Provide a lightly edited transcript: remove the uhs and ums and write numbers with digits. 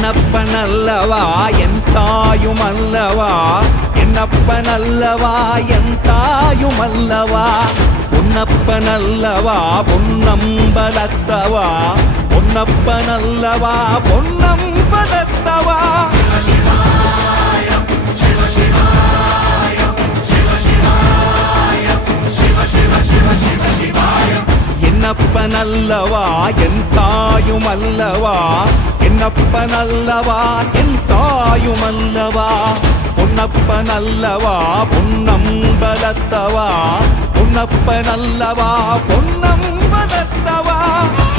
என்னப்பனல்லவா என் தாயுமல்லவா என்னப்பனல்லவா என் தாயுமல்லவா பொன்னப்பனல்லவா பொன்னம்பலத்தவா பொன்னப்பனல்லவா பொன்னம்பலத்தவா என்னப்பனல்லவா என் தாயுமல்லவா என்னப்பனல்லவா என் தாயுமல்லவா பொன்னப்பனல்லவா பொன்னம்பலத்தவா பொன்னப்பனல்லவா பொன்னம்பலத்தவா